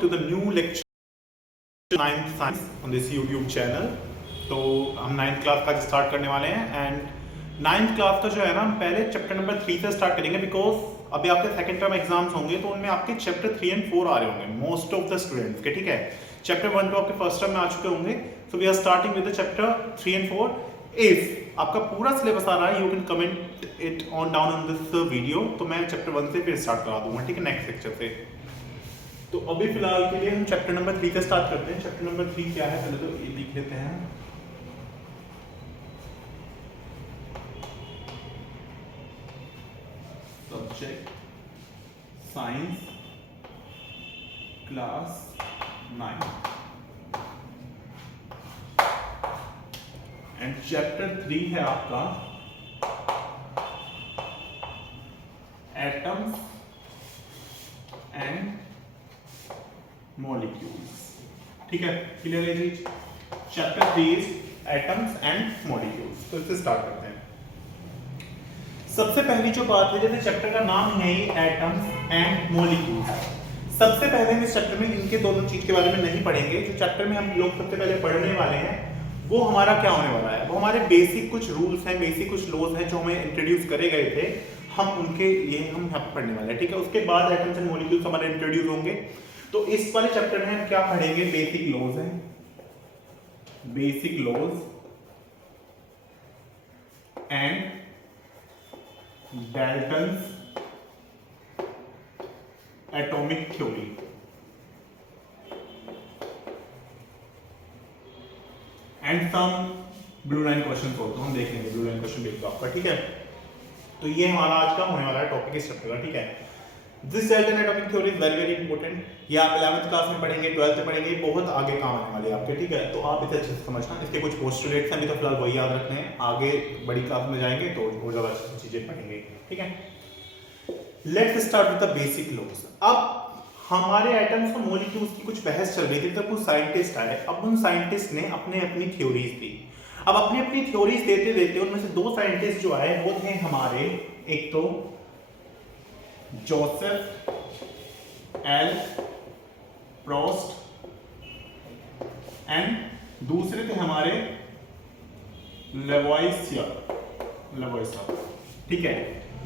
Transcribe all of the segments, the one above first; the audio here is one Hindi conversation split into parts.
to the new lecture 9th science on this YouTube channel। तो हम 9th क्लास का स्टार्ट करने वाले हैं एंड 9th क्लास का जो है ना हम पहले चैप्टर नंबर 3 से स्टार्ट करेंगे बिकॉज अभी आपके सेकंड टर्म एग्जाम्स होंगे तो उनमें आपके चैप्टर 3 एंड 4 आ रहे होंगे मोस्ट ऑफ द स्टूडेंट्स के, ठीक है। चैप्टर 1 तो आपके फर्स्ट टर्म में आ चुके होंगे, so we are starting with the chapter 3 and 4। If आपका पूरा सिलेबस आ रहा है you can comment it on down on this video, तो मैं चैप्टर 1 से फिर स्टार्ट करा दूंगा, ठीक है, नेक्स्ट लेक्चर से। तो अभी फिलहाल के लिए हम चैप्टर नंबर 3 से स्टार्ट करते हैं। चैप्टर नंबर 3 क्या है पहले तो ये लिख लेते हैं। Subject science class 9 and chapter 3 है आपका एटम्स एंड मॉलिक्यूल्स, ठीक है, क्लियर है जी। Chapter 3 is atoms and molecules. तो इससे स्टार्ट करते हैं। सबसे पहली जो बात है, जैसे चैप्टर का नाम ही है ये एटम्स एंड मॉलिक्यूल्स, सबसे पहले हम इस चैप्टर में इनके दोनों चीज के बारे में नहीं पढ़ेंगे। जो चैप्टर में हम लोग सबसे पहले पढ़ने वाले हैं वो हमारा क्या होने वाला है, वो हमारे बेसिक कुछ रूल्स हैं, बेसिक कुछ लॉज हैं जो हमें इंट्रोड्यूस करे गए थे, हम उनके लिए हम यहाँ पढ़ने वाले हैं, ठीक है। उसके बाद एटम्स एंड मॉलिक्यूल्स हमारे इंट्रोड्यूस होंगे। तो इस वाले चैप्टर में हम क्या पढ़ेंगे, बेसिक लॉज हैं, basic laws and Dalton's atomic theory, and some blue line question हो तो हम देख लेंगे, ब्लू लाइन क्वेश्चन भी आपका, ठीक है। तो ये हमारा आज का होने वाला है टॉपिक इस चैप्टर का, ठीक है। This Dalton atomic theory is very very important. ये आप 11th क्लास में पढ़ेंगे, 12th में पढ़ेंगे, बहुत आगे काम आने वाले हैं आपके, ठीक है। तो आप इसे अच्छे से समझना। इसके कुछ पोस्टुलेट्स हैं, अभी तो फिलहाल वही याद रखने हैं, आगे बड़ी क्लास में जाएंगे तो और ज्यादा अच्छी चीजें पढ़ेंगे, ठीक है। Let's start with the basic laws. अब हमारे एटम्स और मॉलिक्यूल्स की कुछ बहस चल रही थी, तब कुछ साइंटिस्ट आए। अब उन साइंटिस्ट ने अपने अपनी थ्योरीज दी। अब अपनी अपनी थ्योरीज देते देते उनमें से दो साइंटिस्ट जो आए वो थे हमारे, एक तो जोसेफ एल प्रोस्ट एंड दूसरे थे हमारे लेवोइसियर, ठीक है।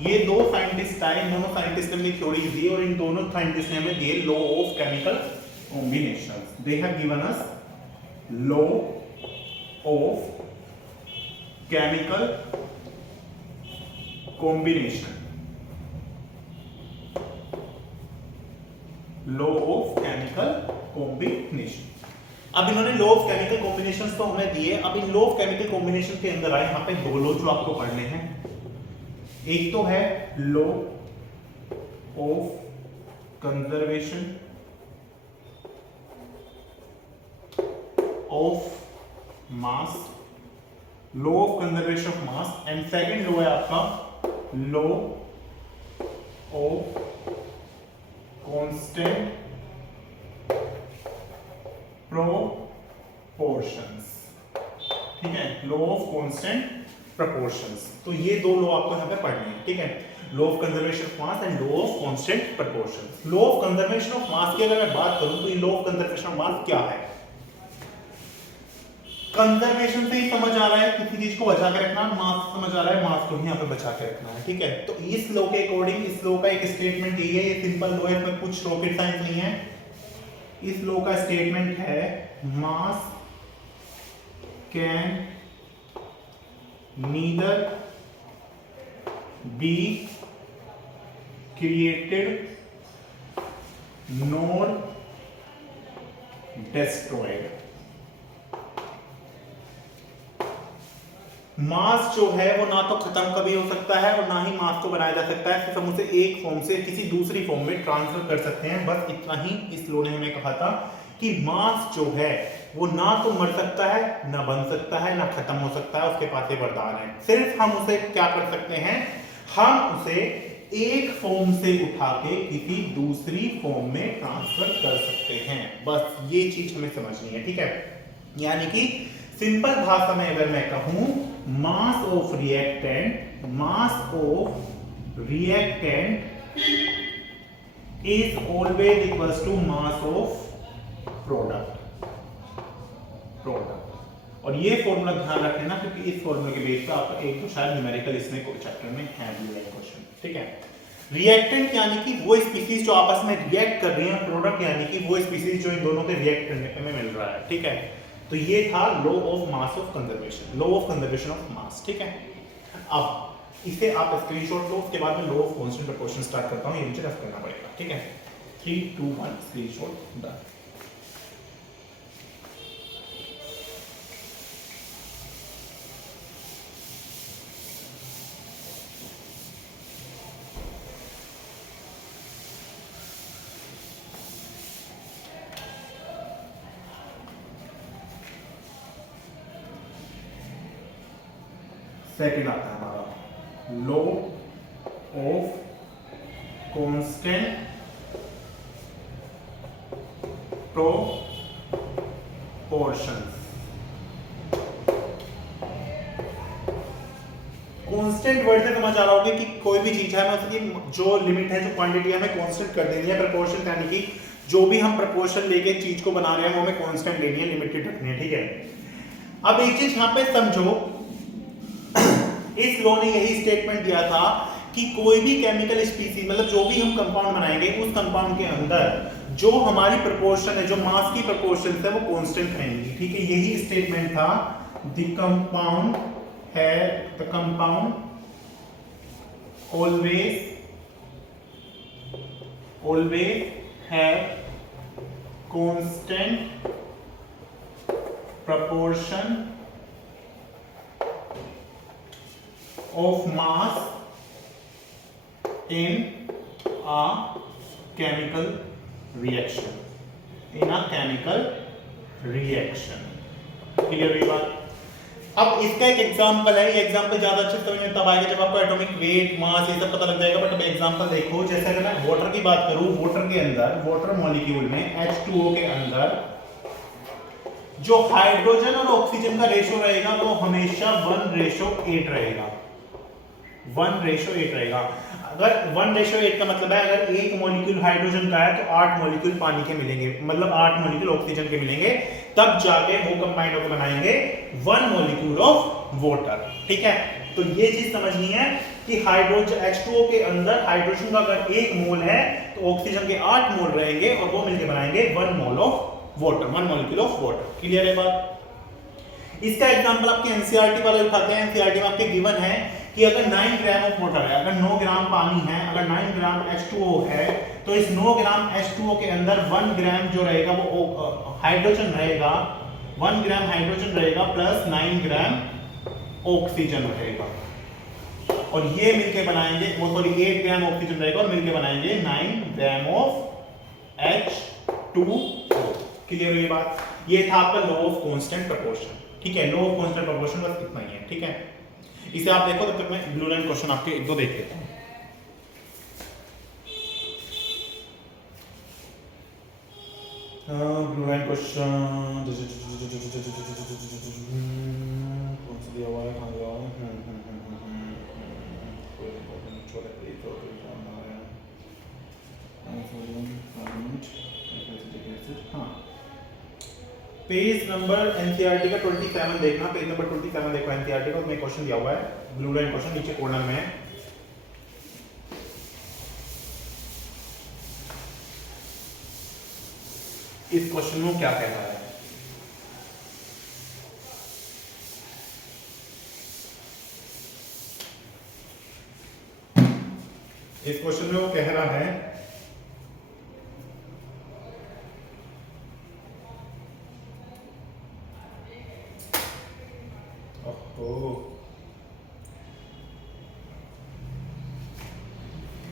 ये दो साइंटिस्ट आए, दोनों साइंटिस्ट ने अपनी थ्योरीज दी और इन दोनों साइंटिस्ट ने हमें दिए law of chemical combinations. They have given us law of chemical combination, law of chemical combination. अब इन्होंने लॉ ऑफ केमिकल कॉम्बिनेशंस तो हमें दिए। अब in law of chemical combination के अंदर आए, यहां पे दो लॉ जो आपको पढ़ने हैं। एक तो है law of conservation of mass, law of conservation of mass, and second law है आपका लॉ ऑफ कांस्टेंट प्रोपोर्शंस, ठीक है, लॉ ऑफ कांस्टेंट प्रोपोर्शंस। तो ये दो लॉ आपको यहां पे पढ़ने हैं, ठीक है, law of conservation of mass and law of constant proportions. Law of conservation of मास की अगर मैं बात करूं तो ये लॉ ऑफ कंजर्वेशन ऑफ मास क्या है, कंजर्वेशन से ही समझ आ रहा है किसी चीज को बचा के रखना, मास समझ आ रहा है मास को ही यहां पे बचा के रखना है, ठीक है। तो इस लॉ के अकॉर्डिंग इस लॉ का एक स्टेटमेंट ये है, ये सिंपल लॉ है, इसमें कुछ रॉकेट साइंस नहीं है। इस लॉ का स्टेटमेंट है मास can neither be created nor destroyed। मास जो है वो ना तो खत्म कभी हो सकता है और ना ही मास को बनाया जा सकता है, सिर्फ हम उसे एक फॉर्म से किसी दूसरी फॉर्म में ट्रांसफर कर सकते हैं। बस इतना ही इस लॉ ने हमें कहा था कि मास जो है वो ना तो मर सकता है, ना बन सकता है, ना खत्म हो सकता है, उसके पास ये वरदान है। सिर्फ हम उसे क्या कर सकते हैं, हम उसे एक फॉर्म से उठा के किसी दूसरी फॉर्म में ट्रांसफर कर सकते हैं। बस ये चीज हमें समझनी है, ठीक है। यानी कि सिंपल भाषा में अगर मैं कहूं, mass of reactant is always equals to mass of product. और ये फॉर्मूला ध्यान रखना क्योंकि इस फॉर्मूले के बेस पे आपका एक तो शायद न्यूमेरिकल इसमें चैप्टर में है क्वेश्चन, ठीक है। रिएक्टेंट यानी कि वो स्पीसीज जो आपस में रिएक्ट कर रही हैं, प्रोडक्ट यानी कि वो स्पीसीज जो इन दोनों के रिएक्ट करने में मिल रहा है, ठीक है। तो ये था law of mass of conservation, law of conservation of मास, ठीक है। अब इसे आप स्क्रीनशॉट लो, उसके बाद में law of constant proportion start करता हूं, ये मुझे रफ करना पड़ेगा, ठीक है। 3 2 1 स्क्रीनशॉट डन। सेकंड आता है हमारा law of constant proportions. Constant word से समझ आ रहा होगा कि कोई भी चीज है, मैं उसकी जो लिमिट है, जो क्वांटिटी है, हमें कांस्टेंट कर देनी है। प्रोपोर्शन यानी कि जो भी हम प्रोपोर्शन लेके चीज को बना रहे हैं वो हमें कांस्टेंट लेनी है, लिमिटेड रखनी है, ठीक है। अब एक चीज यहां पे समझो, इस लॉ ने यही स्टेटमेंट दिया था कि कोई भी केमिकल स्पीसीज, मतलब जो भी हम कंपाउंड बनाएंगे उस कंपाउंड के अंदर जो हमारी प्रोपोर्शन है, जो मास की प्रोपोर्शन है, वो कांस्टेंट रहेंगी, ठीक है। यही स्टेटमेंट था, the compound always have constant proportion of mass in a chemical reaction, clear हुई बात। अब इसका एक एग्जांपल है, ये एग्जांपल ज्यादा अच्छे समझ में तब आएगा जब आपको एटॉमिक वेट, मास ये सब पता लग जाएगा। बट अब एग्जांपल देखो, जैसे अगर मैं वाटर की बात करूं, वाटर के अंदर, वाटर मॉलिक्यूल में H2O के अंदर जो हाइड्रोजन और ऑक्सीजन का रेशो रहेगा वो हमेशा 1:8 रहेगा, 1:8 रहेगा। अगर 1:8 का मतलब है अगर एक मॉलिक्यूल हाइड्रोजन का है तो 8 मॉलिक्यूल पानी के मिलेंगे, मतलब 8 मॉलिक्यूल ऑक्सीजन के मिलेंगे, तब जाके वो कंबाइंड होकर बनाएंगे 1 मॉलिक्यूल ऑफ वाटर, ठीक है। तो ये चीज समझनी है कि हाइड्रोजन H2O के अंदर हाइड्रोजन का अगर 1 मोल है तो ऑक्सीजन के 8 मोल रहेंगे और वो मिलकर बनाएंगे 1 mole of water, 1 molecule of water, clear है बात। इसका एग्जांपल आपके एनसीईआरटी वाले उठाते हैं। एनसीईआरटी में आपके गिवन है कि अगर 9 ग्राम ऑफ वाटर है, अगर 9 ग्राम पानी है, अगर 9 ग्राम H2O है, तो इस 9 ग्राम H2O के अंदर 1 ग्राम जो रहेगा वो हाइड्रोजन रहेगा, 1 ग्राम हाइड्रोजन रहेगा प्लस 9 ग्राम ऑक्सीजन रहेगा, और ये मिलके बनाएंगे वो, सॉरी 8 ग्राम ऑक्सीजन रहेगा और मिलके बनाएंगे 9 ग्राम ऑफ H2O, क्लियर हुई बात। ये था आपका लॉ ऑफ कांस्टेंट प्रोपोर्शन, ठीक है। लॉ ऑफ कांस्टेंट प्रोपोर्शन बस इतना ही है, ठीक है। इसे आप देखो, तब तक मैं ब्लू लाइन क्वेश्चन आपके एक दो देख लेता हूं। ब्लू लाइन क्वेश्चन कौन सा दिया हुआ है, कहां दिया हुआ है, पेज नंबर एनसीईआरटी का 27 देखना, पेज नंबर 27 देखो एनसीईआरटी का, उसमें क्वेश्चन दिया हुआ है ब्लू लाइन क्वेश्चन, नीचे कॉर्नर में है। इस क्वेश्चन में क्या कह रहा है, इस क्वेश्चन में वो कह रहा है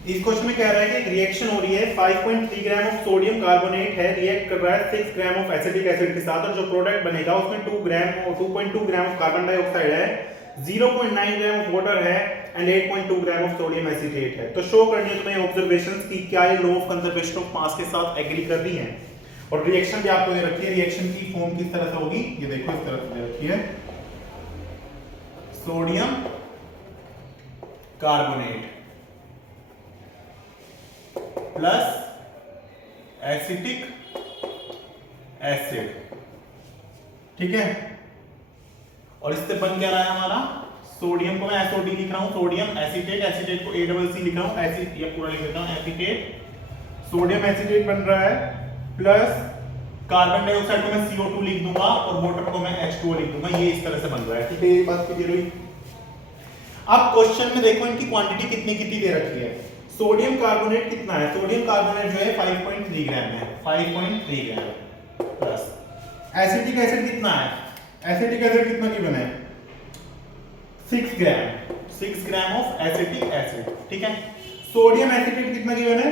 इस क्वेश्चन में कह रहा है कि एक रिएक्शन हो रही है, 5.3 ग्राम ऑफ सोडियम कार्बोनेट है, रिएक्ट कर रहा है 6 ग्राम ऑफ एसिटिक एसिड के साथ, और जो प्रोडक्ट बनेगा उसमें 2.2 ग्राम ऑफ कार्बन डाइऑक्साइड है, 0.9 ग्राम ऑफ वाटर है and 8.2 gram of sodium acetate है। तो शो करनी है तुम्हें ऑब्जर्वेशंस की क्या ये लॉ ऑफ कंजर्वेशन ऑफ मास के साथ एग्री कर रही है, और रिएक्शन भी आपको दे रखी है। रिएक्शन की फॉर्म किस तरह से होगी, ये देखो इस तरह से दे रखी है, sodium carbonate plus acetic acid, ठीक है। और इससे बन क्या रहा है हमारा, सोडियम को मैं एसओडी लिख रहा हूं, सोडियम एसीटेट, एसीटेट को एडबल-सी लिख रहा हूं, एसिड ये पूरा लिख देता हूं, एसीटेट, सोडियम एसीटेट बन रहा है, प्लस कार्बन डाइऑक्साइड को मैं CO2 लिख दूंगा और वाटर को मैं H2O लिख दूंगा। ये इस तरह से बन रहा है, ठीक है। ये बात क्लियर हुई। अब क्वेश्चन में देखो इनकी क्वांटिटी कितनी कितनी दे रखी है। सोडियम कार्बोनेट कितना है, सोडियम कार्बोनेट जो है 5.3 ग्राम है, 5.3 ग्राम, प्लस एसिटिक एसिड कितना है, एसिटिक एसिड कितना गिवन है, 6 ग्राम, 6 ग्राम ऑफ एसिटिक एसिड, ठीक है। सोडियम एसिटेट कितना गिवन है,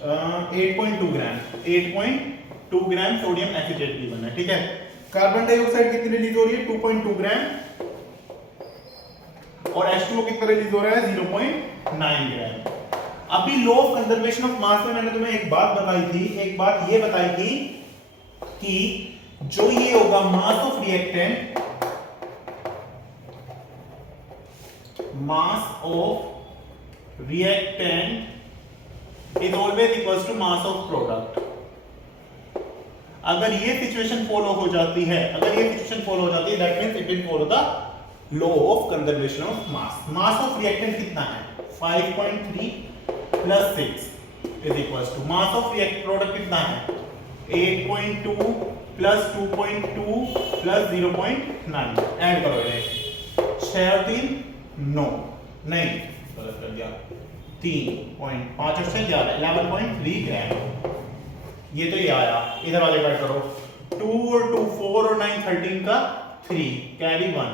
8.2 ग्राम, 8.2 ग्राम सोडियम एसिटेट गिवन है, ठीक है। कार्बन डाइऑक्साइड कितनी रिलीज हो रही है, 2.2 ग्राम, और H2O कितना रिलीज हो रहा है, 0.9 ग्राम। अभी लॉ ऑफ कंजर्वेशन ऑफ मास में मैंने तुम्हें एक बात बताई थी, एक बात ये बताई थी कि जो ये होगा mass of reactant, mass of reactant is always equals to mass of product. अगर ये सिचुएशन फॉलो हो जाती है, अगर ये सिचुएशन फॉलो हो जाती है, that means it will follow the law of conservation of mass. Mass of reactant कितना है, 5.3 plus 6 is equals to mass of react product कितना है, 8.2 प्लस 2.2 प्लस 0.9। ऐड करो ये, 6 और 3 9, नहीं गलत कर दिया, 3.5 और 6 11.3 ग्राम। ये तो ये आया, इधर वाले कट करो, 2 और 2 4 और 9 13 का 3 कैरी 1,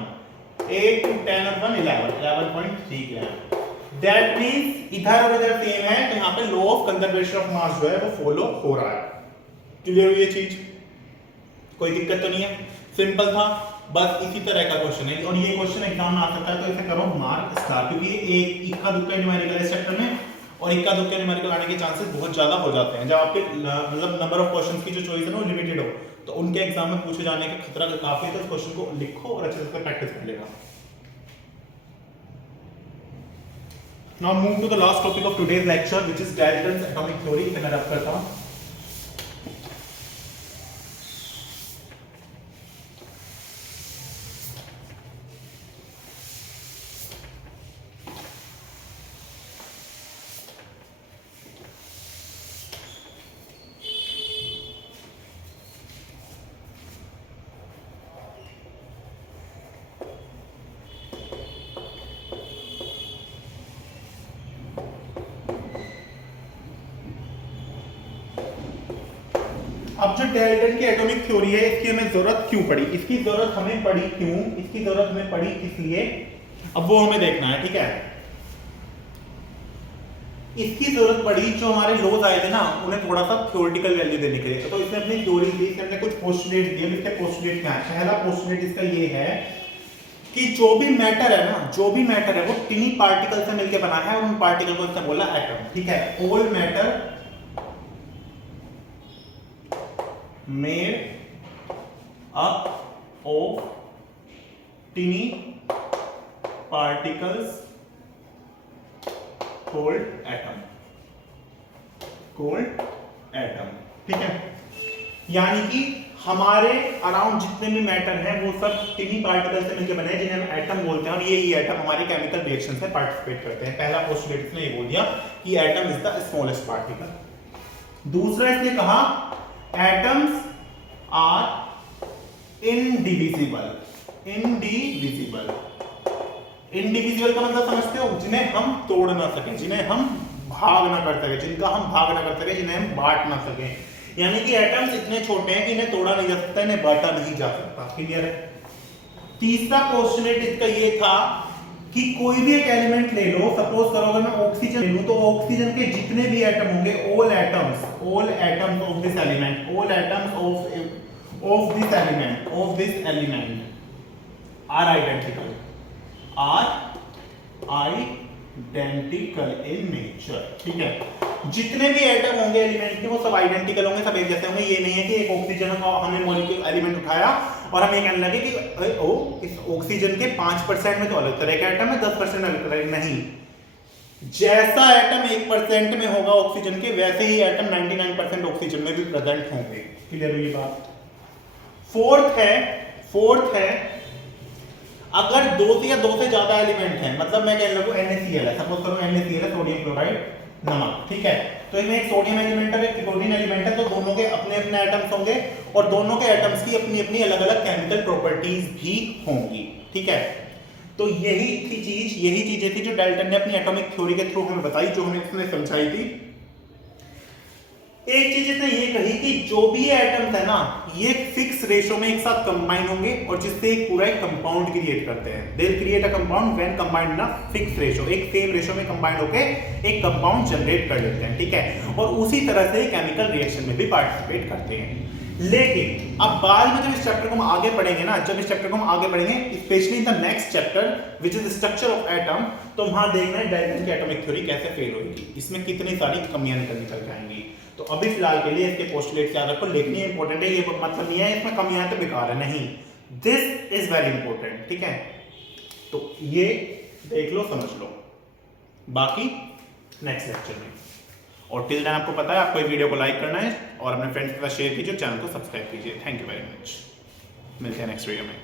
8 to 10 और 1 11.3 ग्राम। दैट मींस इधर और इधर सेम है, तो यहाँ पे लॉ ऑफ कंजर्वेशन ऑफ मास जो है वो फॉलो हो रहा है। क्लियर हुई ये चीज, कोई दिक्कत तो नहीं है, सिंपल था, बस इसी तरह का क्वेश्चन है। और ये क्वेश्चन एग्जाम में आ सकता है, तो इसे करो मार्क स्टार, क्योंकि ये एक इक्का दुक्का न्यूमेरिकल है इस चैप्टर में, और इक्का दुक्का न्यूमेरिकल आने के चांसेस बहुत ज्यादा हो जाते हैं। जब आपके मतलब नंबर ऑफ क्वेश्चंस की जो चॉइस है ना वो लिमिटेड हो, तो उनके एग्जाम में पूछे जाने का खतरा काफी है, तो इस क्वेश्चन को लिखो और अच्छे से प्रैक्टिस कर लेना। Now move to the last topic of today's lecture, which is Dalton's atomic theory। इसे मैं रब करता हूँ। अब जो डाल्टन की एटॉमिक थ्योरी है, इसकी हमें जरूरत क्यों पड़ी, इसकी जरूरत हमें पड़ी क्यों, इसकी जरूरत हमें पड़ी किस लिए, अब वो हमें देखना है, ठीक है। इसकी जरूरत पड़ी, जो हमारे लॉज आए थे ना उन्हें थोड़ा सा थ्योरेटिकल वैल्यू देने के लिए, तो इसने अपनी थ्योरी दी, इसने कुछ पोस्टुलेट दिए। इसके पोस्टुलेट क्या है, पहला पोस्टुलेट इसका ये है कि जो भी मैटर है ना, जो भी मैटर है वो टिनी पार्टिकल से मिलकर बना है, और उन पार्टिकल को इसने बोला एटम, ठीक है। All matter made up of tiny particles called atom, ठीक है। यानी कि हमारे अराउंड जितने भी मैटर हैं वो सब टिनी पार्टिकल से मिलकर बने हैं, जिन्हें हम एटम बोलते हैं, और ये एटम हमारे केमिकल रिएक्शन से पार्टिसिपेट करते हैं। पहला पोस्टुलेट इसने ये बोल दिया कि atom is the smallest particle. दूसरा इसने कहा एटम्स आर इनडिविजिबल। इनडिविजिबल का मतलब समझते हो, जिन्हें हम तोड़ ना सके, जिन्हें हम भाग ना कर सके, जिनका हम भाग ना कर सके, जिन्हें हम बांट ना सके। यानी कि एटम्स इतने छोटे हैं कि इन्हें तोड़ा नहीं जा सकता, इन्हें बांटा नहीं जा सकता। क्लियर है। तीसरा पोस्टुलेट इसका ये था कि कोई भी एक एलिमेंट ले लो, सपोज करो अगर मैं ऑक्सीजन ले लूं, तो ऑक्सीजन के जितने भी एटम होंगे, all atoms of this element, all atoms of this element are identical, in nature, ठीक है। जितने भी एटम होंगे एलिमेंट के वो सब आइडेंटिकल होंगे, सब एक जैसे होंगे। ये नहीं है कि एक ऑक्सीजन का हमने मॉलिक्यूल एलिमेंट उठाया और हम ये कहने लगे कि ओ इस ऑक्सीजन के 5% में तो अलग तरह का एटम है, 10% अलग तरह, नहीं। जैसा एटम 1% में होगा ऑक्सीजन के, वैसे ही एटम 99% ऑक्सीजन में भी प्रेजेंट होंगे। क्लियर हुई बात? फोर्थ है अगर दो से या दो से ज्यादा एलिमेंट हैं, मतलब मैं कह रहा NaCl है, सपोज करो NaCl है, सोडियम क्लोराइड नमक, ठीक है। तो इसमें एक सोडियम एलिमेंट है, एक क्लोरीन एलिमेंट है, तो दोनों के अपने अपने एटम्स होंगे और दोनों के एटम्स की अपनी अपनी अलग अलग केमिकल प्रॉपर्टीज भी होंगी, ठीक है। तो यही चीजें थी जो डाल्टन ने अपनी एटॉमिक थ्योरी के थ्रू हमें बताई, जो हमें उसने समझाई थी। एक चीज इसने ये कही कि जो भी एटम्स है ना, ये फिक्स रेशो में एक साथ कंबाइन होंगे और जिससे एक पूरा एक कंपाउंड क्रिएट करते हैं। They create a compound when combined in a fix ratio, एक सेम रेशो में कंबाइन होके एक कंपाउंड जनरेट कर लेते हैं, ठीक है। और उसी तरह से केमिकल रिएक्शन में भी पार्टिसिपेट करते हैं। लेकिन अब बाद में जब इस चैप्टर को हम आगे पढ़ेंगे ना, जब इस चैप्टर को हम आगे पढ़ेंगे, specially in the next chapter which is structure of atom, तो वहां देखना है डाल्टन की एटॉमिक थ्योरी कैसे फेल होगी, इसमें कितनी सारी कमियां निकल के आएंगी। तो अभी फिलहाल के लिए इसके पोस्टुलेट्स याद रखो, लिखनी इंपॉर्टेंट है, ये मतलब नहीं है इसमें कमियां तो बेकार है, नहीं, दिस इज वेरी इंपॉर्टेंट, ठीक है। तो ये देख लो, समझ लो, बाकी नेक्स्ट लेक्चर में। और टिल देन आपको पता है आपको ये वीडियो को लाइक करना है और अपने फ्रेंड्स के साथ शेयर कीजिए, चैनल को सब्सक्राइब कीजिए। थैंक यू वेरी मच, मिलते हैं नेक्स्ट वीडियो में।